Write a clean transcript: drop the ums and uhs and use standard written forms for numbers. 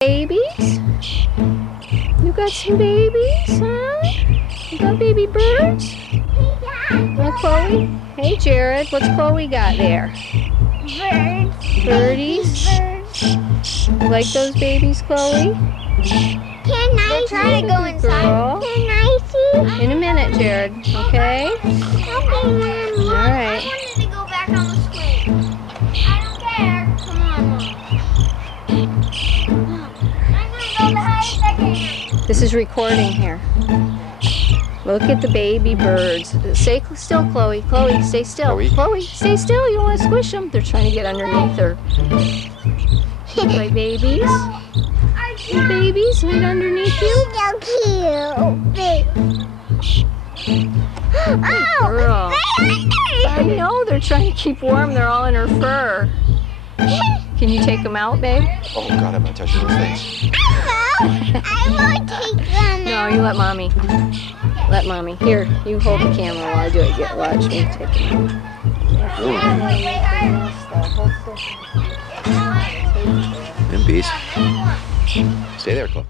Babies? You got some babies, huh? You got baby birds? Huh, Chloe? Hey, Jared, what's Chloe got there? Birds. Birdies? Birds. You like those babies, Chloe? Can I try to go inside? Girl. Can I see? In a minute, Jared, okay? Okay, Mom. All right. I wanted to go back on the swing. I don't care. Come on, Mom. I'm going to go the highest I can. This is recording here. Look at the baby birds. Stay still, Chloe. Chloe, stay still. Chloe, stay still. You don't want to squish them. They're trying to get underneath her. My babies? The babies right underneath you? So cute. Oh, Girl. they're I know. They're trying to keep warm. They're all in her fur. Can you take them out, babe? Oh God, I'm not touching those things. I won't take them. No, you let mommy. Let mommy. Here, you hold the camera while I do it. Watch me take them out. Them bees. Stay there, Chloe.